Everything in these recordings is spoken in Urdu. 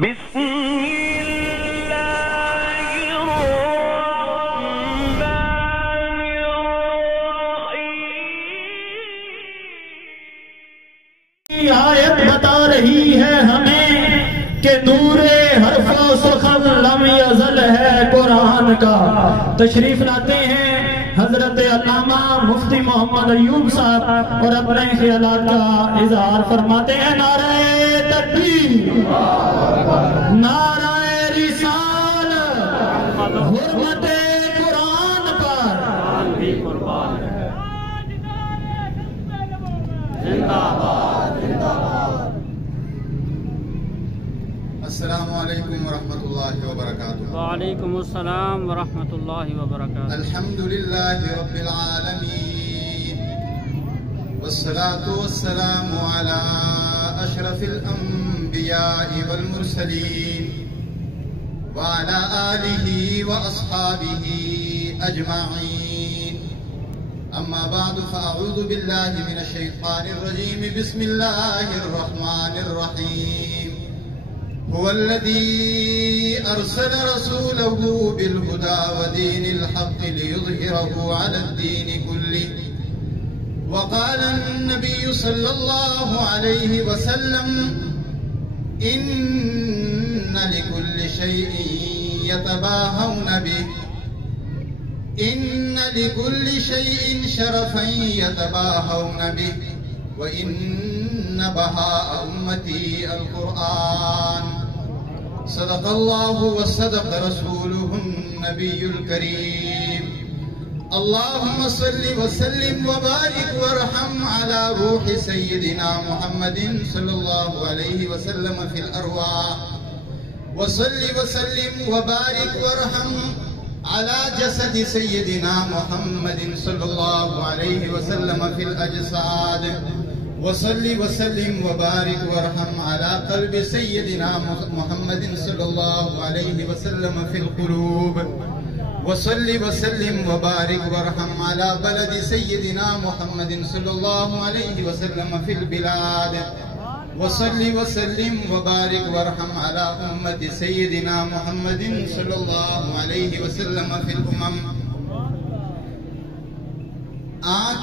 بسم اللہ الرحمن الرحیم۔ آیت بتا رہی ہے ہمیں کہ نور حرف و سخن لم یزل ہے قرآن کا۔ تشریف لاتے ہیں حضرت علامہ مفتی محمد ایوب صاحب اور اپنے خیالات کا اظہار فرماتے ہیں۔ نعرہ تکبیر، نعرہ رسالت، حرمت قرآن پر زندہ باد۔ السلام علیکم ورحمۃ اللہ وبرکاتہ۔ وعلیکم السلام ورحمۃ اللہ وبرکاتہ۔ الحمد للہ رب العالمین، والصلاة والسلام علی اشرف الانبیاء والمرسلین، وعلی آلہ واصحابہ اجمعین۔ اما بعد فاعوذ باللہ من الشیطان الرجیم، بسم اللہ الرحمن الرحیم۔ هو الذي أرسل رسوله بالهدى ودين الحق ليظهره على الدين كله، وقال النبي صلى الله عليه وسلم إن لكل شيء يتباهون به، إن لكل شيء شرفا يتباهون به، وإن بهاء أمتي القرآن۔ صدق الله وصدق رسوله النبي الكريم۔ اللهم صل وسلم وبارك وارحم على روح سيدنا محمد صلى الله عليه وسلم في الأرواح، وصل وسلم وبارك وارحم على جسد سيدنا محمد صلى الله عليه وسلم في الأجساد، وصل وسلم وبارك وارحم على قلب سيدنا محمد صلى الله عليه وسلم في القلوب، وصل وسلم وبارك وارحم على بلد سيدنا محمد صلى الله عليه وسلم في البلاد، وصل وسلم وبارك وارحم على أمة سيدنا محمد صلى الله عليه وسلم في الأمم۔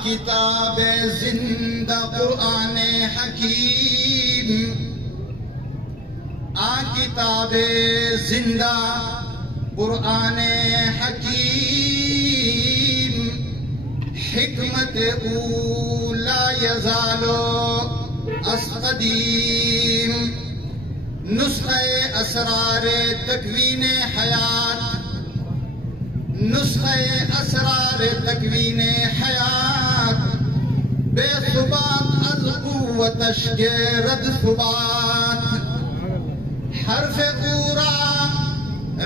کتاب زندہ قرآن حکیم، کتاب زندہ قرآن حکیم، حکمت اولا یزالو از قدیم، نسخہ اسرار تکوین حیات، نسخہ اسرار تکوین حیات، بے ثبات از قوتش گرد ثبات، حرف قورا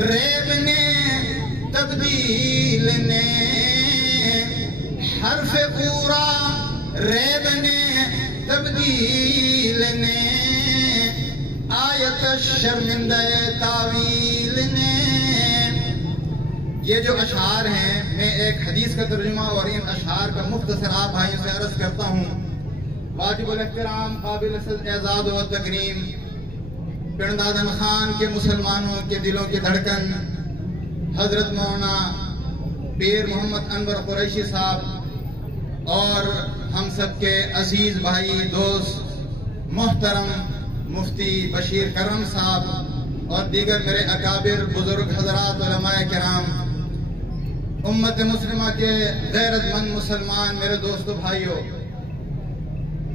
ریب نے تبدیل نے، حرف قورا ریب نے تبدیل نے، آیت شرمندہ تعویل نے۔ یہ جو اشعار ہیں، میں ایک حدیث کا ترجمہ اور ان اشعار کا مختصر آپ بھائیوں سے عرض کرتا ہوں۔ واجب الاحترام، قابل اعزاز و تکریم پنڈادن خان کے مسلمانوں کے دلوں کی دھڑکن حضرت مولانا پیر محمد انور قریشی صاحب اور ہم سب کے عزیز بھائی دوست محترم مفتی بشیر کرم صاحب اور دیگر میرے اکابر بزرگ حضرات علماء کرام، امت مسلمہ کے غیرت مند مسلمان میرے دوستو بھائیوں،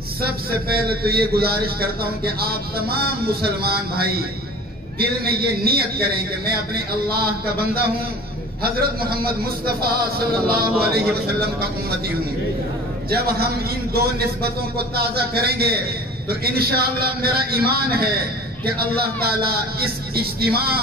سب سے پہلے تو یہ گزارش کرتا ہوں کہ آپ تمام مسلمان بھائی دل میں یہ نیت کریں کہ میں اپنے اللہ کا بندہ ہوں، حضرت محمد مصطفیٰ صلی اللہ علیہ وسلم کا امتی ہوں۔ جب ہم ان دو نسبتوں کو تازہ کریں گے تو انشاءاللہ میرا ایمان ہے کہ اللہ تعالیٰ اس اجتماع،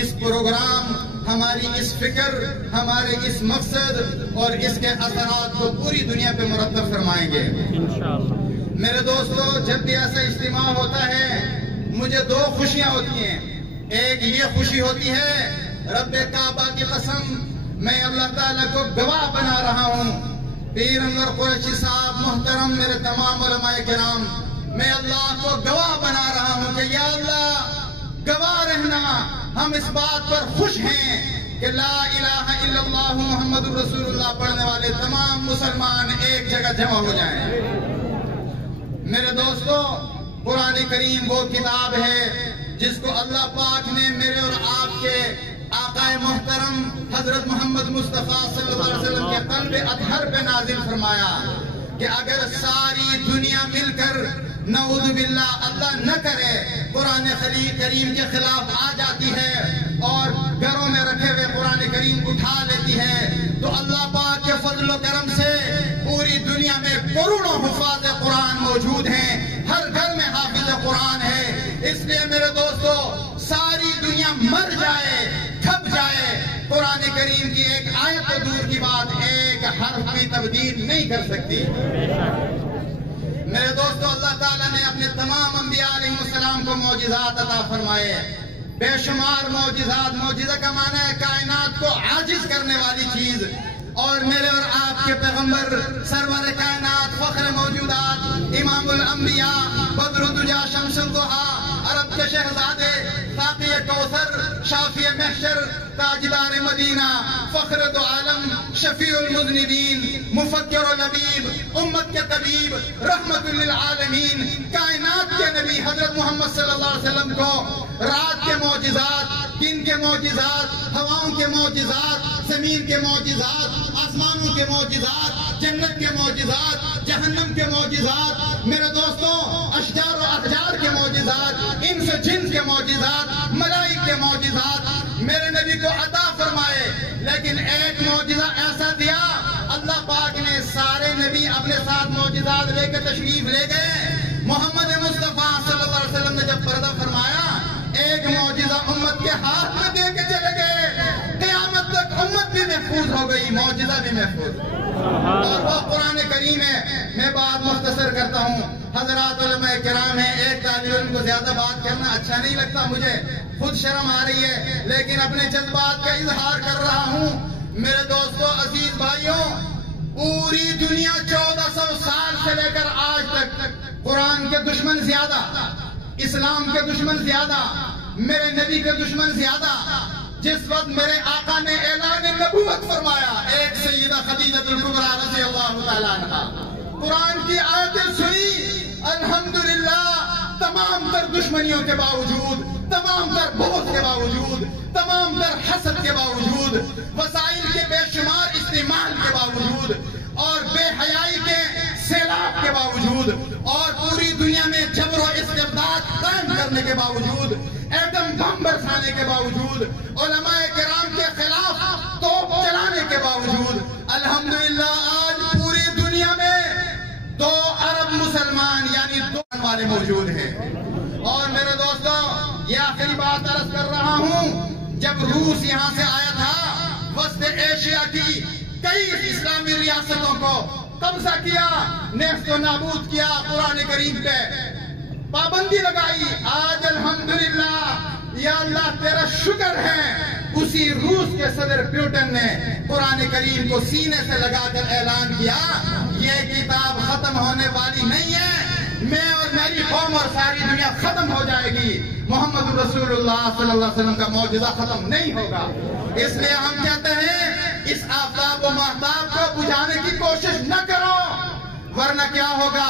اس پروگرام، ہماری اس فکر، ہمارے اس مقصد اور اس کے اثرات کو پوری دنیا پہ مرتب فرمائیں گے انشاءاللہ۔ میرے دوستو، جب بھی ایسا اجتماع ہوتا ہے مجھے دو خوشیاں ہوتی ہیں۔ ایک یہ خوشی ہوتی ہے، رب کعبہ کی قسم میں اللہ تعالیٰ کو گواہ بنا رہا ہوں، پیر انور قریشی صاحب محترم، میرے تمام علماء کرام، میں اللہ کو گواہ بنا رہا ہوں کہ یا اللہ گواہ ہم اس بات پر خوش ہیں کہ لا الہ الا اللہ محمد رسول اللہ پڑھنے والے تمام مسلمان ایک جگہ جمع ہو جائیں۔ میرے دوستو، قرآن کریم وہ کتاب ہے جس کو اللہ پاک نے میرے اور آپ کے آقا محترم حضرت محمد مصطفیٰ صلی اللہ علیہ وسلم کے قلب اطہر پہ نازل فرمایا کہ اگر ساری دنیا مل کر نعوذ باللہ اللہ نہ کرے قرآن کریم کے خلاف آ جاتی ہے اور گھروں میں رکھے ہوئے قرآن کریم اٹھا لیتی ہے، تو اللہ پاک کے فضل و کرم سے پوری دنیا میں کروڑوں حفاظ قرآن موجود ہیں، ہر گھر میں حافظ قرآن ہے۔ اس لیے میرے دوستو، ساری دنیا مر جائے، کھپ جائے، قرآن کریم کی ایک آیت تو دور کی بات ایک حرف بھی تبدیل نہیں کر سکتی۔ میرے دوستو، اللہ تعالیٰ نے اپنے تمام انبیاء علیہ السلام کو معجزات عطا فرمائے، بے شمار معجزات۔ معجزہ کا معنی ہے کائنات کو عاجز کرنے والی چیز، اور میرے اور آپ کے پیغمبر سرور کائنات، فخر موجودات، امام الانبیاء، بدر الدجا، شمس الضحیٰ، عرب کے شہزادے، ساقی کوثر، شافی محشر، تاجدار مدینہ، فخر دو عالم، شفیع المذنبین، مفکر و لبیب، امت کے طبیب، رحمت للعالمین، کائنات کے نبی حضرت محمد صلی اللہ علیہ وسلم کو رات کے معجزات، دن کے معجزات، ہواؤں کے معجزات، زمین کے معجزات، آسمانوں کے معجزات، جنت کے معجزات، جہنم کے معجزات، میرے دوستوں، اشجار و احجار کے معجزات، انس و جنس کے معجزات، ملائک کے معجزات میرے نبی کو عطا فرمائے۔ لیکن ایک معجزہ ایسا دیا، اللہ پاک نے سارے نبی اپنے ساتھ معجزات لے کے تشریف لے گئے، محمد مصطفیٰ صلی اللہ علیہ وسلم نے جب پردہ فرمایا، ایک معجزہ امت کے ہاتھ میں دے کے چلے گئے، قیامت تک امت بھی محفوظ ہو گئی، معجزہ بھی محفوظ۔ اور وہ قرآن کریم ہے۔ میں بات مختصر کرتا ہوں، حضرات علماء کرام ہیں، ایک طالب علم کو زیادہ بات کرنا اچھا نہیں لگتا، مجھے خود شرم آ رہی ہے، لیکن اپنے جذبات کا اظہار کر رہا ہوں۔ میرے دوستو، عزیز بھائیوں، پوری دنیا 1400 سال سے لے کر آج تک قرآن کے دشمن زیادہ، اسلام کے دشمن زیادہ، میرے نبی کے دشمن زیادہ۔ جس وقت میرے آقا نے اعلان نبوت فرمایا، ایک سیدہ خدیجہ الکبریٰ رضی اللہ تعالیٰ عنہا قرآن کی آیتیں سنی، الحمدللہ، تمام تر دشمنیوں کے باوجود، تمام تر بغض کے باوجود، تمام تر حسد کے باوجود، وسائل کے بے شمار استعمال کے باوجود، اور بے حیائی کے سیلاب کے باوجود، اور پوری دنیا میں جبر و استبداد قائم کرنے کے باوجود، ایٹم بم برسانے کے باوجود، علماء کرام کے خلاف توپ چلانے کے باوجود، الحمدللہ آج پوری دنیا میں 2 ارب مسلمان یعنی 2 والے موجود ہیں۔ اور میرے دوستو، یہ آخری بات عرض کر رہا ہوں، جب روس یہاں سے آیا تھا، وسط ایشیا کی کئی اسلامی ریاستوں کو قبضہ کیا، نیست و نابود کیا، قرآن کریم پہ پابندی لگائی۔ آج الحمدللہ، یا اللہ تیرا شکر ہے، اسی روس کے صدر پیوٹن نے قرآن کریم کو سینے سے لگا کر اعلان کیا، یہ کتاب ختم ہونے والی نہیں ہے، میں اور میری قوم اور ساری دنیا ختم ہو جائے گی، محمد رسول اللہ صلی اللہ علیہ وسلم کا معجزہ ختم نہیں ہوگا۔ اس لیے ہم کہتے ہیں، اس آفتاب و مہتاب کو بجھانے کی کوشش نہ کرو، ورنہ کیا ہوگا،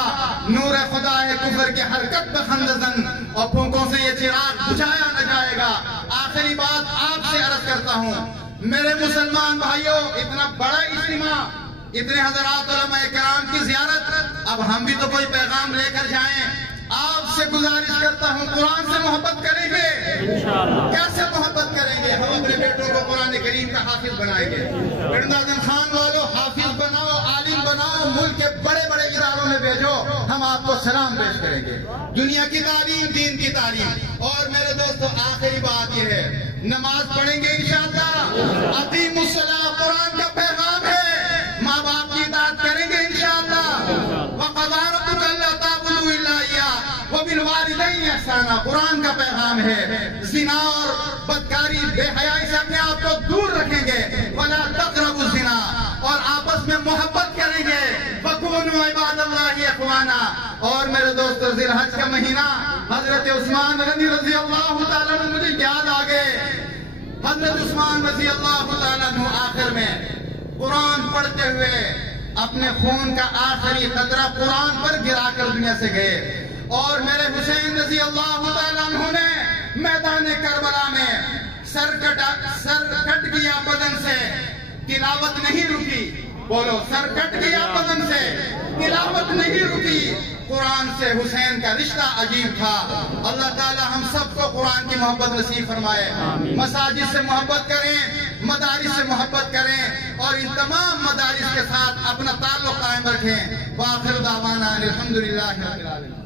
نور خدا ہے کفر کے حرکت پہ خندزن، اور پھونکوں سے یہ چراغ بجھایا نہ جائے گا۔ آخری بات آپ سے عرض کرتا ہوں، میرے مسلمان بھائیوں، اتنا بڑا اجتماع، اتنے حضرات علماء کرام کی زیارت، اب ہم بھی تو کوئی پیغام لے کر جائیں۔ آپ سے گزارش کرتا ہوں، قرآن سے محبت کریں گے؟ کیسے محبت کریں گے؟ ہم اپنے بیٹوں کو قرآن کریم کا حافظ بنائیں گے۔ پرندادن خان والوں، حافظ بناؤ، عالم بناؤ، ملک کے بڑے بڑے اداروں میں بھیجو، ہم آپ کو سلام پیش کریں گے۔ دنیا کی تعلیم، دین کی تعلیم۔ اور میرے دوستو، آخری بات یہ ہے، نماز پڑھیں گے انشاءاللہ، اقیموا الصلاۃ قرآن کا پیغام ہے، ماں باپ کی اطاعت کریں گے انشاءاللہ، وَقَضَىٰ رَبُّكَ أَلَّا تَعْبُدُوا إِلَّا إِيَّاهُ وَبِالْوَالِدَيْنِ إِحْسَانًا، قرآن کا پیغام ہے۔ زنا اور بدکاری، بے حیائی سے اپنے آپ کو دور رکھیں گے، وَلَا تَقْرَبُوا الزِّنَا، اور آپس میں محبت کریں گے، وَكُونُوا عِبَادَ اللَّهِ إِخْوَانًا۔ اور میرے دوستو، ذی الحج کا مہینہ، حضرت عثمان غنی رضی اللہ تعالیٰ عنہ مجھے یاد آ گئے، حضرت عثمان رضی اللہ تعالیٰ عنہ آخر میں قرآن پڑھتے ہوئے اپنے خون کا آخری قطرہ قرآن پر گرا کر دنیا سے گئے، اور میرے حسین رضی اللہ تعالیٰ عنہ نے میدان کربلا میں سر کٹ گیا بدن سے، تلاوت نہیں رکی، بولو سر کٹ گیا بدن سے، تلاوت نہیں رکی، قرآن سے حسین کا رشتہ عجیب تھا۔ اللہ تعالی ہم سب کو قرآن کی محبت نصیب فرمائے، مساجد سے محبت کریں، مدارس سے محبت کریں، اور ان تمام مدارس کے ساتھ اپنا تعلق قائم رکھیں۔ وآخر دعوانا الحمدللہ رب العالمین۔